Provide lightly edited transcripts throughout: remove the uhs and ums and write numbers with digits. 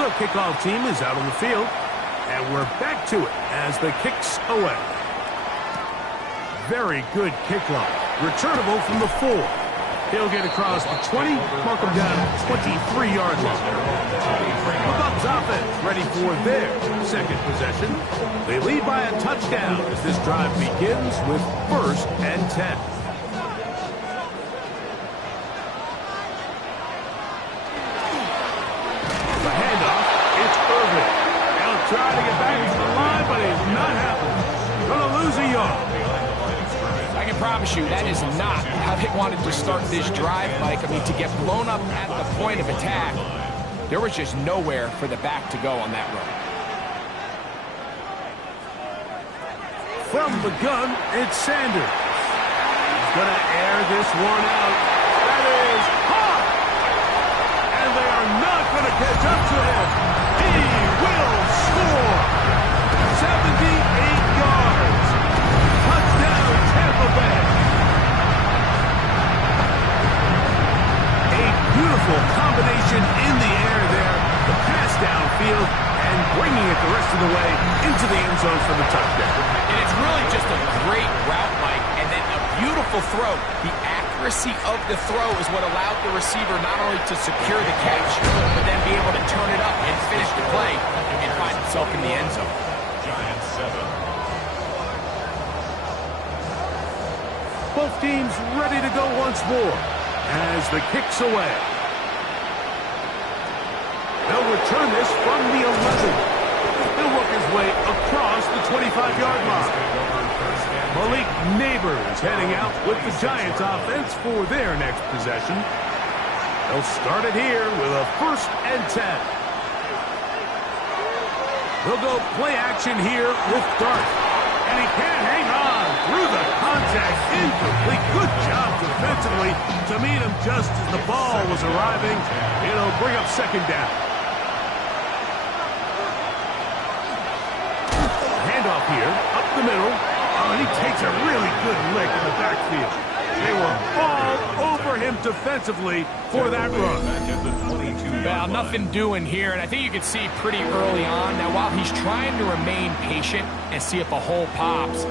The kickoff team is out on the field, and we're back to it as the kick's away. Very good kickoff. Returnable from the 4. He'll get across the 20, mark him down at 23-yard line. The Bucs offense ready for their second possession. They lead by a touchdown as this drive begins with 1st and 10. The handoff, it's Irvin. He'll try to get back to the line, but he's not happening. Gonna lose a yard. I can promise you that is not how they wanted to start this drive, Mike. I mean, to get blown up at the point of attack, there was just nowhere for the back to go on that run. From the gun, it's Sanders. He's going to air this one out. That is hot! And they are not going to catch up to him. He will score! 78 yards. Touchdown, Tampa Bay. A beautiful combination in the air there. The pass downfield and bringing it the rest of the way into the end zone for the touchdown. And it's really just a great route, Mike, and then a beautiful throw. The accuracy of the throw is what allowed the receiver not only to secure the catch, but then be able to turn it up and finish the play and find himself in the end zone. Giants 7. Both teams ready to go once more as the kick's away. They'll return this from the 11. He'll work his way across the 25-yard line. Malik Neighbors heading out with the Giants offense for their next possession. They'll start it here with a 1st and 10. They'll go play action here with Dart. And he can't hang on through the contact. Incomplete. Good job defensively to meet him just as the ball was arriving. It'll bring up 2nd down. Handoff here, up the middle. Oh, and he takes a really good lick in the backfield. They were all over him defensively for that run. Well, nothing doing here, and I think you can see pretty early on. Now, while he's trying to remain patient and see if a hole pops,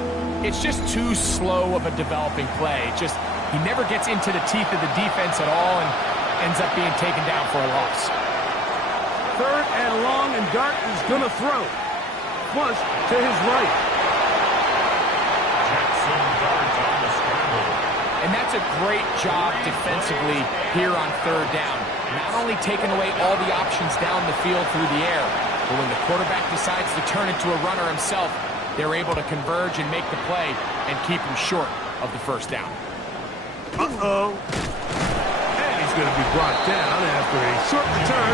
it's just too slow of a developing play. He never gets into the teeth of the defense at all and ends up being taken down for a loss. 3rd and long, and Dart is going to throw. Flush to his right. Jackson Dart on the scramble. And that's a great job defensively here on 3rd down. Not only taking away all the options down the field through the air, but when the quarterback decides to turn into a runner himself, they're able to converge and make the play and keep him short of the 1st down. Uh-oh. And he's going to be brought down after a short return.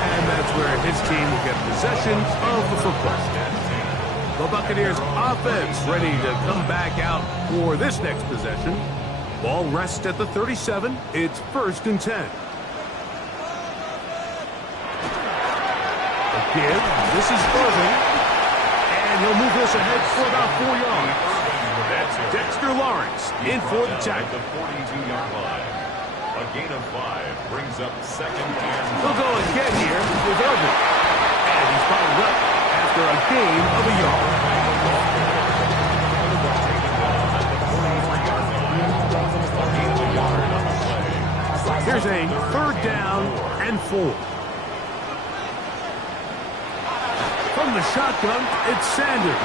And that's where his team will get possession of the football. The Buccaneers offense ready to come back out for this next possession. Ball rests at the 37. It's 1st and 10. Again, this is Irving. And he'll move this ahead for about 4 yards. That's Dexter Lawrence in for the tackle. The 42-yard line. A gain of 5 brings up 2nd and... He'll go again here with Irving. And he's followed up after a gain of a yard. Here's a 3rd down and 4. From the shotgun, it's Sanders.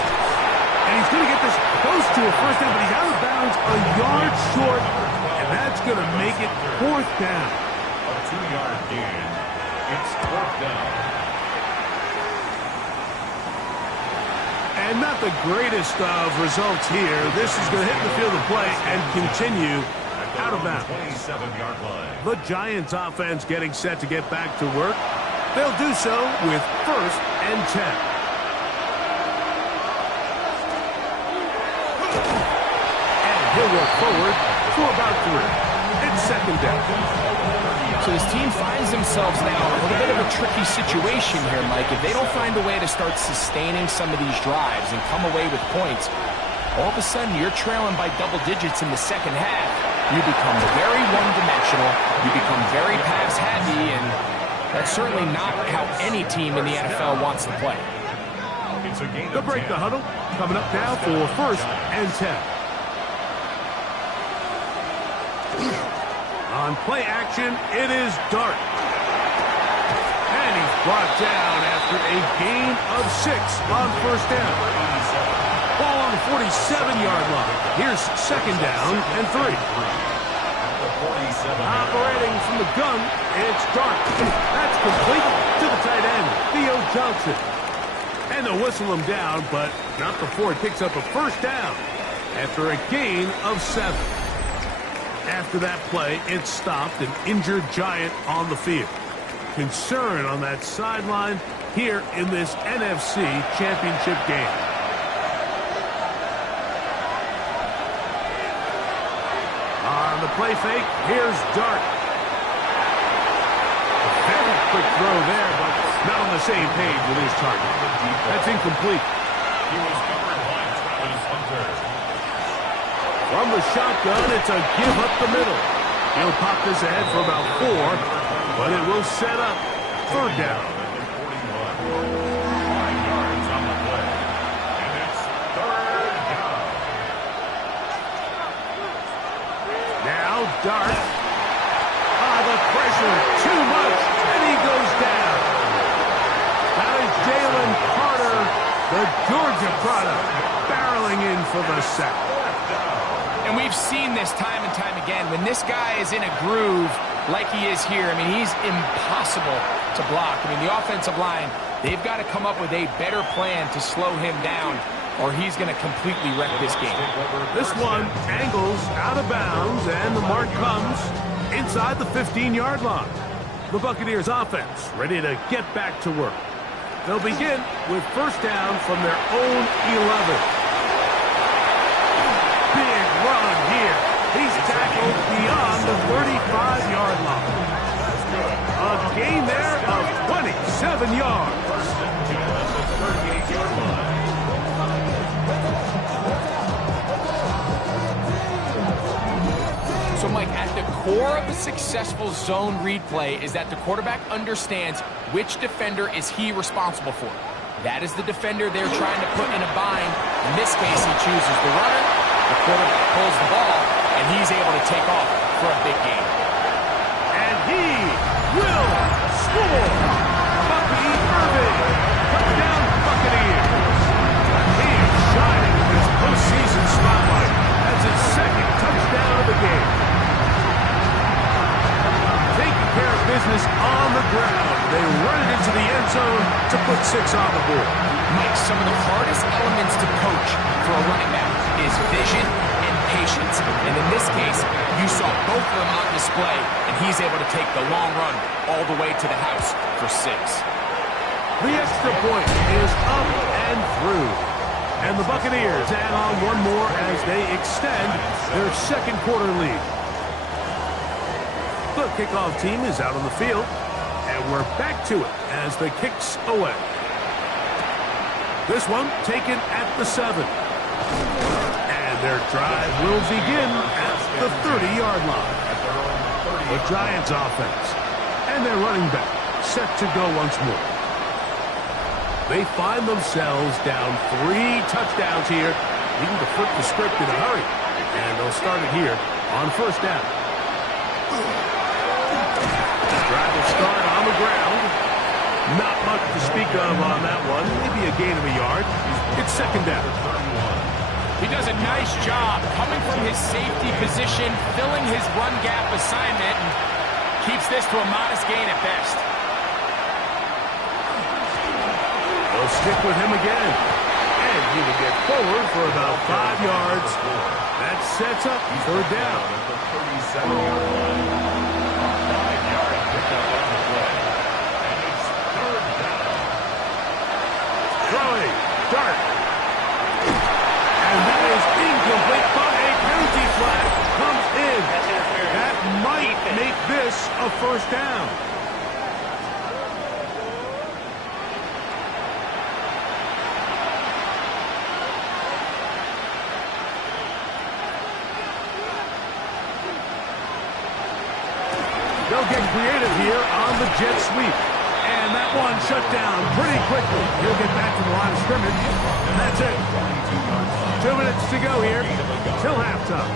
And he's going to get this close to a 1st down, but he's out of bounds a yard short. And that's going to make it 4th down. A 2-yard gain. It's 4th down. And not the greatest of results here. This is going to hit the field of play and continue out of bounds. 27-yard line. The Giants offense getting set to get back to work. They'll do so with 1st and 10. And he'll work forward for about 3. It's 2nd down. So this team finds themselves now in a little bit of a tricky situation here, Mike. If they don't find a way to start sustaining some of these drives and come away with points, all of a sudden you're trailing by double digits in the 2nd half. You become very one-dimensional. You become very pass-heavy, and It's certainly not how any team in the NFL wants to play. It's a gain They'll of break 10. the huddle. Coming up now for 1st and 10. On play action, it is Dart. And he's brought down after a gain of 6 on 1st down. Ball on the 47-yard line. Here's 2nd down and 3. Operating from the gun, it's Dart. That's complete to the tight end, Theo Johnson. And they'll whistle him down, but not before he picks up a 1st down after a gain of 7. After that play, it stopped an injured Giant on the field. Concern on that sideline here in this NFC Championship game. On the play fake, here's Dart. Very quick throw there, but not on the same page with his target. That's incomplete. He was covered by Travis Hunter. From the shotgun, it's a give up the middle. He'll pop this ahead for about 4, but it will set up 3rd down. 41. 5 yards on the play. And it's 3rd down. Now Dart. The pressure, too much, and he goes down. That is Jalen Carter, the Georgia product, barreling in for the sack. And we've seen this time and time again. When this guy is in a groove like he is here, I mean, he's impossible to block. I mean, the offensive line, they've got to come up with a better plan to slow him down, or he's going to completely wreck this game. This one angles out of bounds, and the mark comes inside the 15-yard line. The Buccaneers offense ready to get back to work. They'll begin with 1st down from their own 11. Big run here. He's tackled beyond the 35-yard line. A gain there of 27 yards. So, Mike, at the core of a successful zone read play is that the quarterback understands which defender is he responsible for. That is the defender they're trying to put in a bind. In this case, he chooses the runner. The quarterback pulls the ball, and he's able to take off for a big gain. And he will score. Bucky Irving. Touchdown, Buccaneers. He is shining in his postseason spotlight as his 2nd touchdown of the game. Taking care of business on the ground. They run it into the end zone to put 6 on the board. Mike, some of the hardest elements to coach for a running back is vision and patience. And in this case, you saw both of them on display, and he's able to take the long run all the way to the house for 6. The extra point is up and through. And the Buccaneers add on one more as they extend their 2nd quarter lead. The kickoff team is out on the field, and we're back to it as the kick's away. This one taken at the 7. And their drive will begin at the 30-yard line. The Giants offense and their running back set to go once more. They find themselves down 3 touchdowns here, needing to flip the script in a hurry. And they'll start it here on 1st down. The drive will start on the ground. Not much to speak of on that one. Maybe a gain of a yard. It's 2nd down. He does a nice job coming from his safety position, filling his run gap assignment, and keeps this to a modest gain at best. They'll stick with him again. And he will get forward for about 5 yards. That sets up 3rd down. 37-yard line. 5-yard pickup on the play. And it's 3rd down. Throwing. Dart. And that is incomplete, but a penalty flag comes in. That might make this a 1st down. They'll get creative here on the jet sweep. And that one shut down pretty quickly. He'll get back to the line of scrimmage. And that's it. 2 minutes to go here till halftime.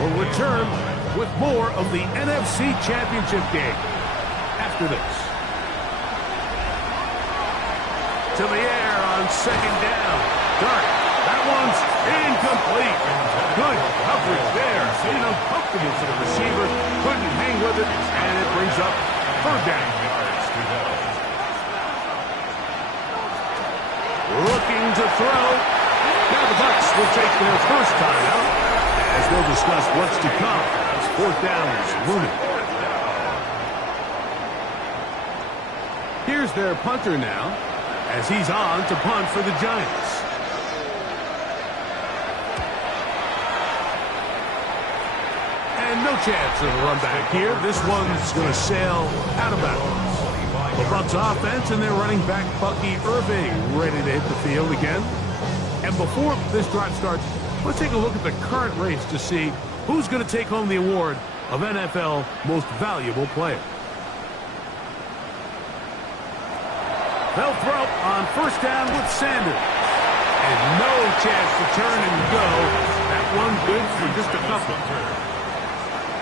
We'll return with more of the NFC Championship game after this. To the air on second down. Dart. That one's incomplete. Good coverage there. Made it uncomfortable for the receiver. Couldn't hang with it, and it brings up third down. Looking to throw. Now the Bucs will take their first time out, as we'll discuss what's to come as fourth down is looming. Here's their punter now, as he's on to punt for the Giants. And no chance of a run back here. This one's going to sail out of bounds. The Bucs offense and their running back Bucky Irving ready to hit the field again. And before this drive starts, let's take a look at the current race to see who's going to take home the award of NFL Most Valuable Player. They'll throw on first down with Sanders. And no chance to turn and go. That one good for just a couple.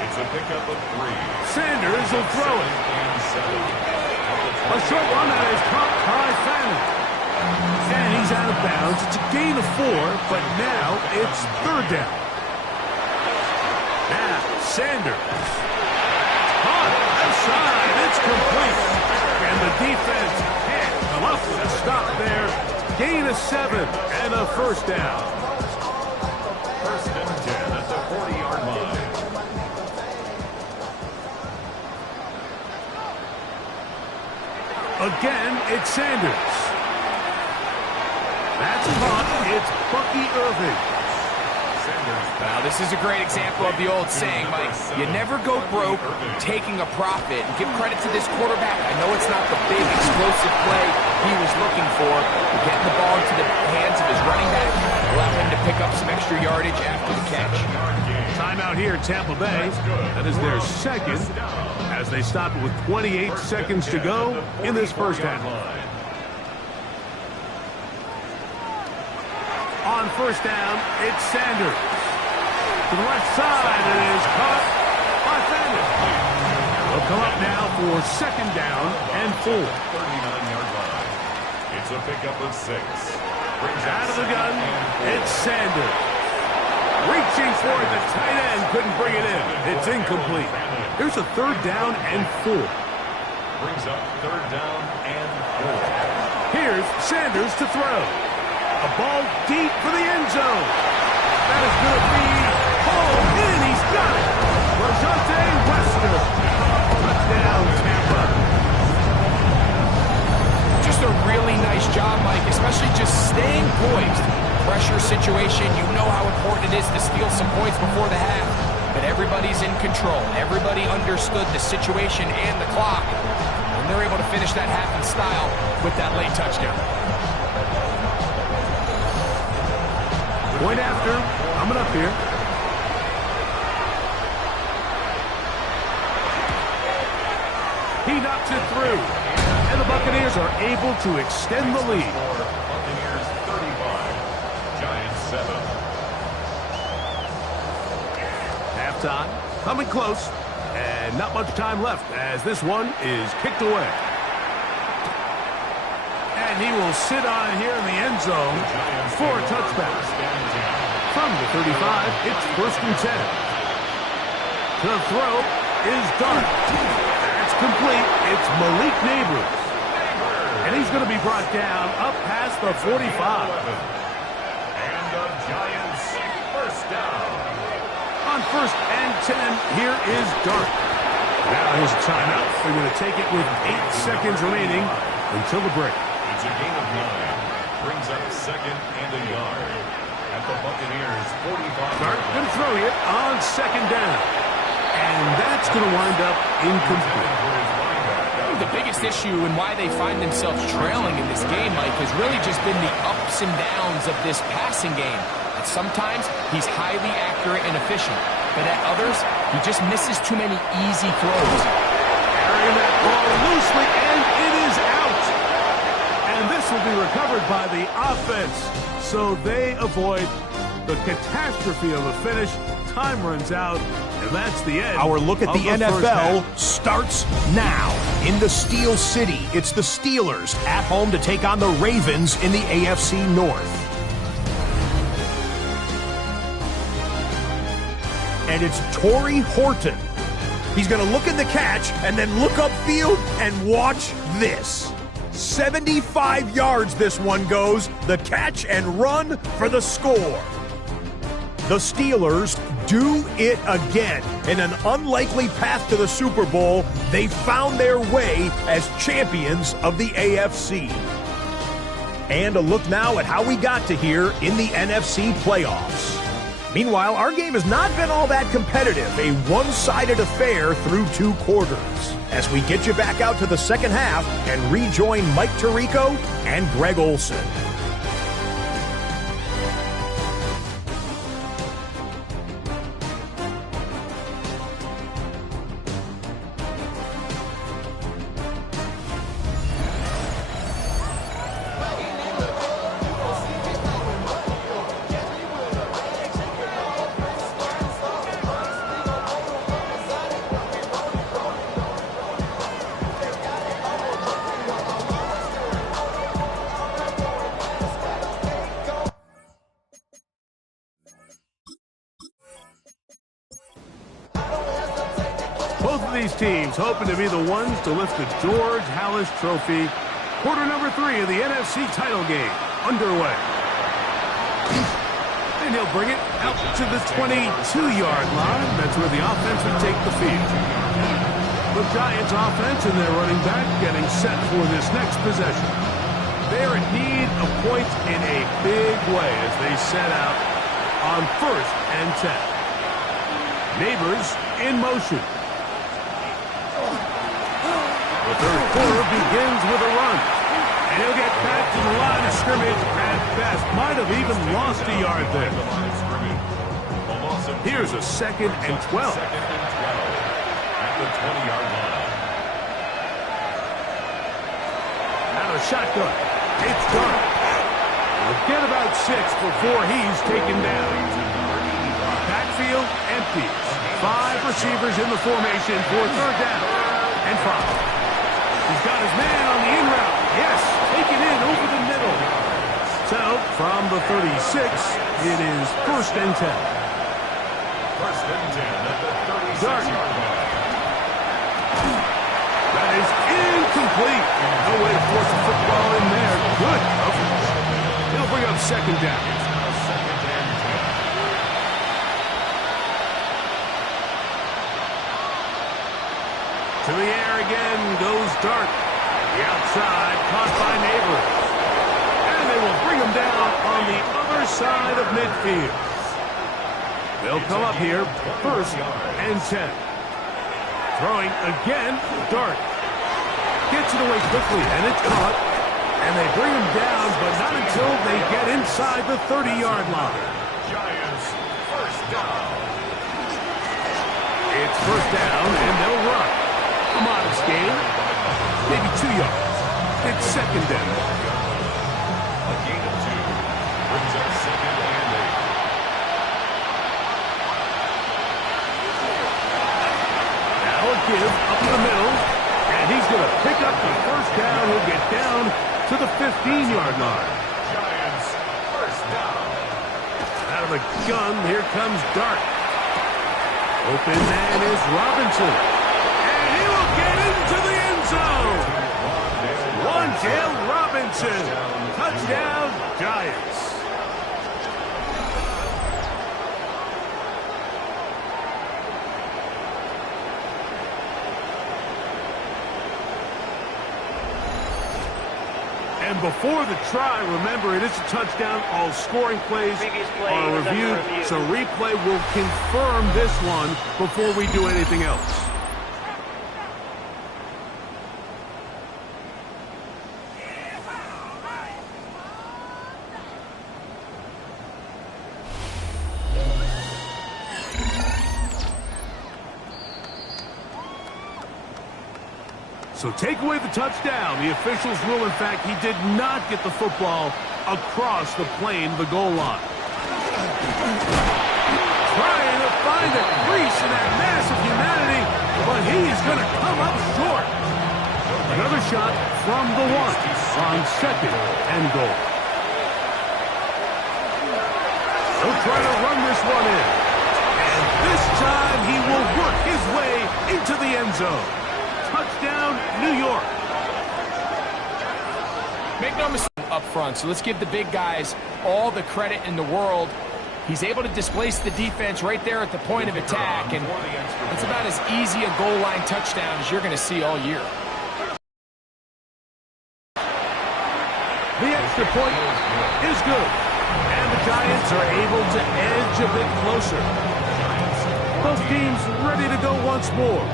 It's a pickup of 3. Sanders will throw it. A short one that is caught by Fanning. And he's out of bounds. It's a gain of 4, but now it's third down. Now, Sanders. Caught outside. It's complete. And the defense can't come up with a stop there. Gain of 7 and a first down. First and 10 at the 40-yard line. Again, it's Sanders. That's caught. It's Bucky Irving. Now, this is a great example of the old saying, Mike. You never go broke taking a profit. And give credit to this quarterback. I know it's not the big, explosive play he was looking for. But getting the ball into the hands of his running back allowed him to pick up some extra yardage after the catch. Timeout here in Tampa Bay. That is their second, as they stop it with 28 seconds to go in this first half. On first down, it's Sanders. To the left side, it is caught by Fanning. They'll come up now for second down and 4. 39-yard line. It's a pickup of 6. Out of the gun, it's Sanders. Reaching for it, the tight end couldn't bring it in. It's incomplete. Here's a third down and 4. Brings up third down and 4. Here's Sanders to throw. A ball deep for the end zone. That is going to be hauled in. He's got it. Rajante Wester. Touchdown, Tampa. Just a really nice job, Mike, especially just staying poised. Pressure situation, you know how important it is to steal some points before the half. But everybody's in control. Everybody understood the situation and the clock. And they're able to finish that half in style with that late touchdown. Point after, coming up here. He knocks it through. And the Buccaneers are able to extend the lead. Buccaneers 35, Giants 7. Halftime, coming close. And not much time left as this one is kicked away. And he will sit on here in the end zone for a touchback. From the 35, it's first and 10. The throw is Dart. That's complete. It's Malik Neighbors. And he's going to be brought down up past the 45. And the Giants first down. On first and 10, here is Dart. Now here's a timeout. They're going to take it with 8 seconds remaining until the break. It's a gain of 9. Brings up second and a yard. At the Buccaneers 45. Dart going to throw it on second down. And that's going to wind up incomplete. The biggest issue and why they find themselves trailing in this game, Mike, has really just been the ups and downs of this passing game. And sometimes he's highly accurate and efficient, but at others, he just misses too many easy throws. Carrying that ball by the offense, so they avoid the catastrophe of a finish. Time runs out, and that's the end. Our look at of the first NFL half. starts now. In the Steel City, it's the Steelers at home to take on the Ravens in the AFC North. And it's Torrey Horton. He's going to look at the catch and then look upfield and watch this. 75 yards this one goes. The catch and run for the score. The Steelers do it again. In an unlikely path to the Super Bowl, they found their way as champions of the AFC. And a look now at how we got to here in the NFC playoffs. Meanwhile, our game has not been all that competitive, a one-sided affair through 2 quarters. As we get you back out to the second half and rejoin Mike Tirico and Greg Olson. Both of these teams hoping to be the ones to lift the George Halas Trophy. Quarter number 3 of the NFC title game underway. And he'll bring it out to the 22-yard line. That's where the offense would take the field. The Giants offense and their running back getting set for this next possession. They're in need of points in a big way as they set out on 1st and 10. Neighbors in motion. The third quarter begins with a run. And he'll get back to the line of scrimmage at best. Might have even lost a yard there. Here's a 2nd and 12. At the 20-yard line. Out of shotgun. It's done. We'll get about 6 before he's taken down. Backfield empties. 5 receivers in the formation for 3rd down and 5. He's got his man on the in route. Yes, taken in over the middle. So, from the 36, it is 1st and 10. 1st and 10 at the 36-yard line. That is incomplete. No way to force a football in there. Good coverage. He'll bring up 2nd down. To the air again goes Dart. The outside caught by Neighbors. And they will bring him down on the other side of midfield. They'll come up here 1st and 10. Throwing again, Dart. Gets it away quickly, and it's caught. And they bring him down, but not until they get inside the 30-yard line. Giants, 1st down. It's 1st down, and they'll run. A modest gain, maybe 2 yards. It's 2nd down. A gain of 2 brings up 2nd and 8. Now a give up the middle, and he's going to pick up the 1st down. He'll get down to the 15-yard line. Giants, 1st down. Out of the gun, here comes Dart. Open man is Robinson. To the end zone. One-tailed Robinson. Touchdown, Giants. And before the try, remember, it is a touchdown. All scoring plays are reviewed, so replay will confirm this one before we do anything else. So take away the touchdown. The officials rule, in fact, he did not get the football across the plane, the goal line. Trying to find a crease in that mass of humanity, but he's going to come up short. Another shot from the one on second and goal. He'll try to run this one in. And this time he will work his way into the end zone. Touchdown, New York. Make no mistake up front, so let's give the big guys all the credit in the world. He's able to displace the defense right there at the point of attack, and it's about as easy a goal line touchdown as you're going to see all year. The extra point is good, and the Giants are able to edge a bit closer. Both teams ready to go once more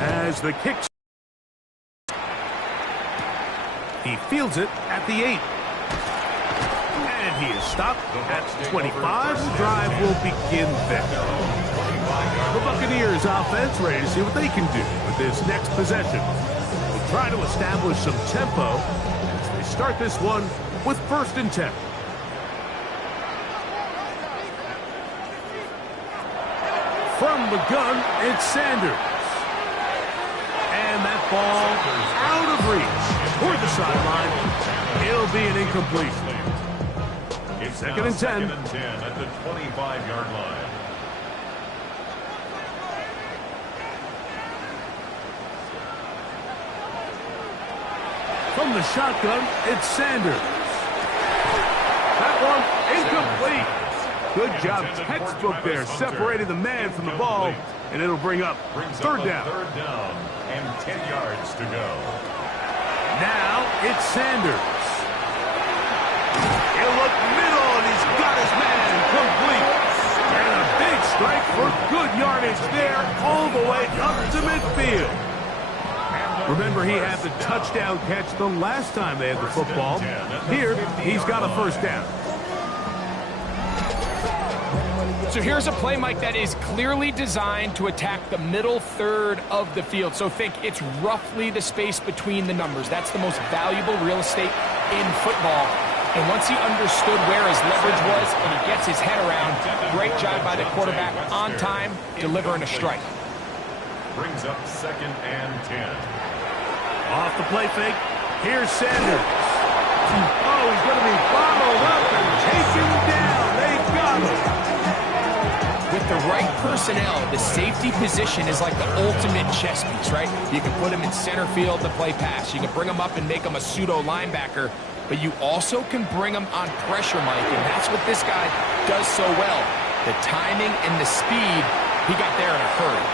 as the kick. He fields it at the 8. And he is stopped at 25. The drive will begin there. The Buccaneers offense ready to see what they can do with this next possession. We'll try to establish some tempo as they start this one with 1st and 10. From the gun, it's Sanders. And that ball out of reach toward the sideline. It'll be an incomplete. It's 2nd and 10. 2nd and 10 at the 25-yard line. From the shotgun, it's Sanders. That one incomplete. Good job, textbook there, separating the man from the ball, and it'll bring up 3rd down. 3rd down and 10 yards to go. Now it's Sanders. He'll look middle, and he's got his man complete. And a big strike for good yardage there, all the way up to midfield. Remember, he had the touchdown catch the last time they had the football. Here, he's got a 1st down. So here's a play, Mike, that is clearly designed to attack the middle third of the field. So think it's roughly the space between the numbers. That's the most valuable real estate in football. And once he understood where his leverage was and he gets his head around, great job by the quarterback on time, delivering a strike. Brings up 2nd and 10. Off the play fake, here's Sanders. Oh, he's going to be bottled up and taken down. They got him. With the right personnel, the safety position is like the ultimate chess piece, right? You can put him in center field to play pass. You can bring him up and make him a pseudo linebacker, but you also can bring him on pressure, Mike, and that's what this guy does so well. The timing and the speed, he got there in a hurry.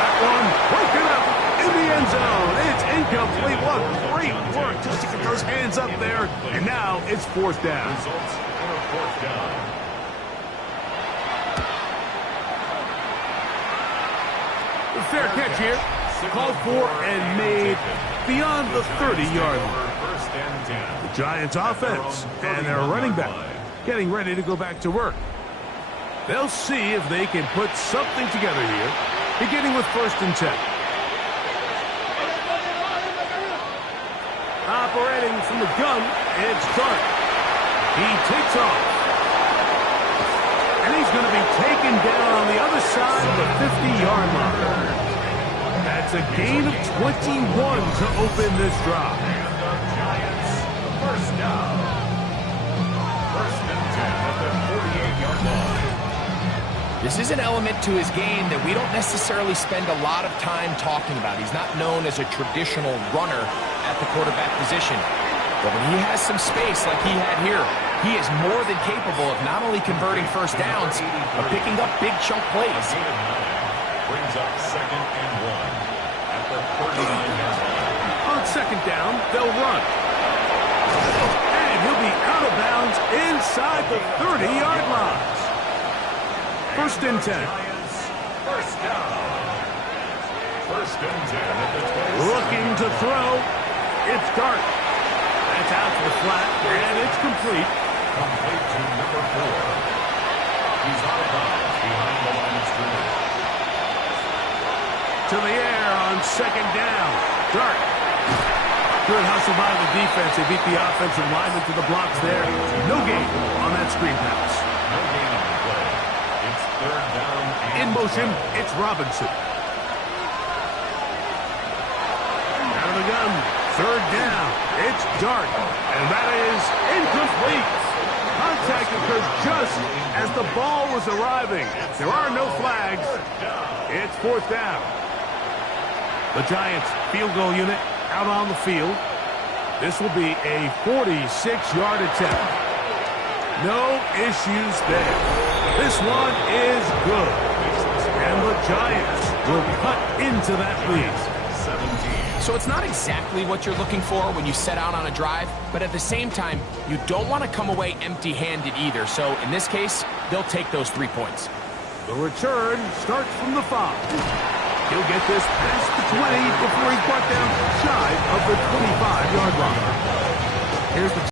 That one broken up in the end zone. It's incomplete. What great work just to get those hands up there, and now it's 4th down. Results in a 4th down. The fair catch here, called for and made beyond the 30-yard line. 1st and 10. The Giants offense and their running back getting ready to go back to work. They'll see if they can put something together here, beginning with 1st and 10. Operating from the gun, it's Dart. He takes off. And he's going to be taken down on the other side of the 50-yard line. That's a gain of 21 to open this drive. And the Giants, 1st down. 1st and 10 at the 48-yard line. This is an element to his game that we don't necessarily spend a lot of time talking about. He's not known as a traditional runner at the quarterback position. But when he has some space like he had here, he is more than capable of not only converting 1st downs, but picking up big chunk plays. Brings up 2nd and 1 at the 39-yard line. On 2nd down, they'll run. And he'll be out of bounds inside the 30-yard line. 1st and 10. 1st down. 1st and 10 at the 20. Looking to throw. It's Dart. That's out to the flat, and it's complete. Complete to number 4. He's out of bounds behind the line of scrimmage. to the air on second down. Dart. Good hustle by the defense. They beat the offensive lineman to the blocks there. No gain on that screen pass. No gain on the play. It's third down. In motion, it's Robinson. Out of the gun. Third down. It's Dart. And that is incomplete. Contact occurs just as the ball was arriving. There are no flags. It's fourth down. The Giants field goal unit out on the field. This will be a 46-yard attempt. No issues there. This one is good. And the Giants will cut into that lead. 17. So it's not exactly what you're looking for when you set out on a drive, but at the same time, you don't want to come away empty-handed either. So in this case, they'll take those 3 points. The return starts from the 5. He'll get this past the 20 before he's brought down shy of the 25-yard line. Here's the